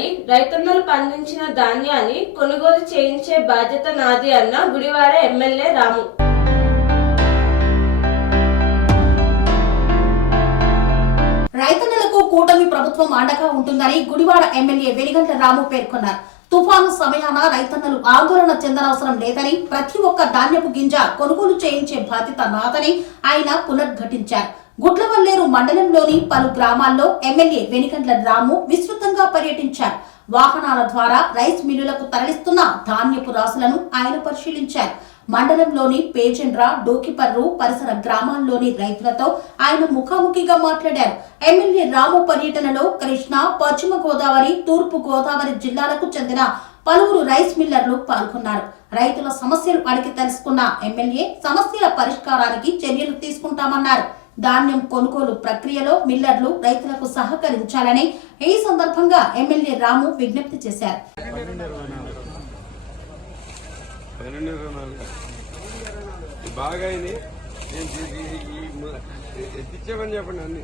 ఉంటాయి. రైతన్నలు పండించిన ధాన్యాన్ని కొనుగోలు చేయించే బాధ్యత నాది అన్న గుడివాడ ఎమ్మెల్యే రాము. రైతన్నలకు కూటమి ప్రభుత్వం అండగా ఉంటుందని గుడివాడ ఎమ్మెల్యే వెలిగంట్ల రాము పేర్కొన్నారు. తుఫాను సమయాన రైతన్నలు ఆందోళన చెందనవసరం లేదని, ప్రతి ఒక్క ధాన్యపు గింజ కొనుగోలు చేయించే బాధ్యత నాదని ఆయన పునరుద్ఘాటించారు. గుట్లవల్లేరు మండలంలోని పలు గ్రామాల్లో ఎమ్మెల్యే వెలిగంట్ల రాము విస్తృతంగా పర్యటించారు. వాహనాల ద్వారా రైస్ మిల్లులకు తరలిస్తున్న ధాన్యపు రాసులను ఆయన పరిశీలించారు. మండలంలోని పేజెండ్ర, డోకిపర్రు పరిసర గ్రామాల్లోని రైతులతో ఆయన ముఖాముఖిగా మాట్లాడారు. ఎమ్మెల్యే రాము పర్యటనలో కృష్ణా, పశ్చిమ గోదావరి, తూర్పు గోదావరి జిల్లాలకు చెందిన పలువురు రైస్ మిల్లర్లు పాల్గొన్నారు. రైతుల సమస్యలు అడిగి తెలుసుకున్న ఎమ్మెల్యే సమస్యల పరిష్కారానికి చర్యలు తీసుకుంటామన్నారు. ధాన్యం కొనుగోలు ప్రక్రియలో మిల్లర్లు రైతులకు సహకరించాలని ఈ సందర్భంగా ఎమ్మెల్యే రాము విజ్ఞప్తి చేశారు. బాగా ఎత్తిచ్చామని చెప్పండి అన్ని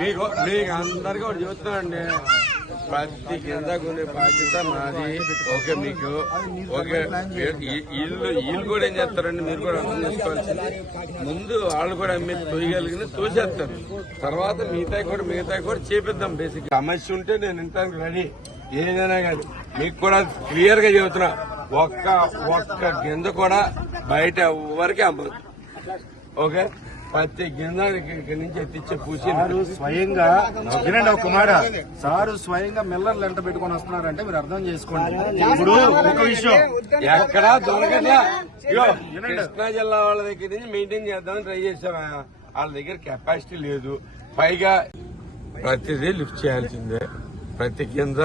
మీకు అందరికీ ఒకటి చెబుతున్నానండి, ప్రతి కింద కొనే బాధ్యత మాది. ఓకే, మీకు ఓకే. వీళ్ళు కూడా ఏం చేస్తారండి, మీరు కూడా అర్థం చేసుకోవాల్సింది. ముందు వాళ్ళు కూడా మీరు తోయగలిగింది తోసేస్తారు, తర్వాత మిగతా కూడా చేపిద్దాం. బేసిక్ సమస్య ఉంటే నేను ఇంటానికి రెడీ, ఏదైనా కానీ. మీకు కూడా క్లియర్ గా చెబుతున్నా, ఒక్క గింజ కూడా బయట ఎవరికి అమ్మదు. ఓకే, ప్రతి గింజ ఇక్కడి నుంచి ఎత్తిచ్చే పూసి స్వయంగా వినండి ఒక మాట. సారు స్వయంగా మిల్లర్లు ఎంట పెట్టుకుని వస్తున్నారంటే మీరు అర్థం చేసుకోండి. ఇప్పుడు ఒక విషయం ఎక్కడా దొరకట్లా. కృష్ణా జిల్లా వాళ్ళ దగ్గర నుంచి మెయింటైన్ చేద్దామని ట్రై చేసాం. వాళ్ళ దగ్గర కెపాసిటీ లేదు. పైగా ప్రతిదీ లిఫ్ట్ చేయాల్సిందే, ప్రతి కింద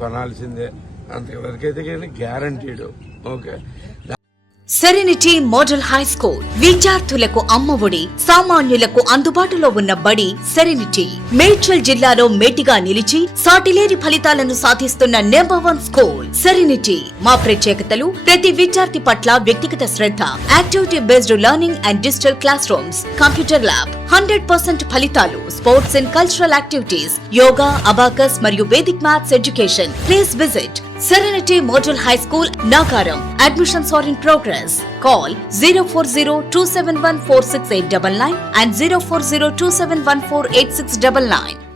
కొనాల్సిందే. అంతవరకైతే కానీ guaranteed. Okay. Serenity model high school విద్యార్థులకు అమ్మఒడి, సామాన్యులకు అందుబాటులో ఉన్న బడి సెరెనిటీ. మేడ్చల్ జిల్లాలో మేటిగా నిలిచి సాటిలేని ఫలితాలను సాధిస్తున్న నంబర్ 1 స్కూల్ సెరెనిటీ. మా ప్రత్యేకతలు ప్రతి విద్యార్థి పట్ల వ్యక్తిగత శ్రద్ధ, activity based learning and digital classrooms, computer lab, 100% ఫలితాలు, sports and cultural activities, yoga, abacus మరియు Vedic maths education. Please visit Serenity Model High School, Nagaram. Admissions are in progress. Call 040-271-46899 and 040-271-48699.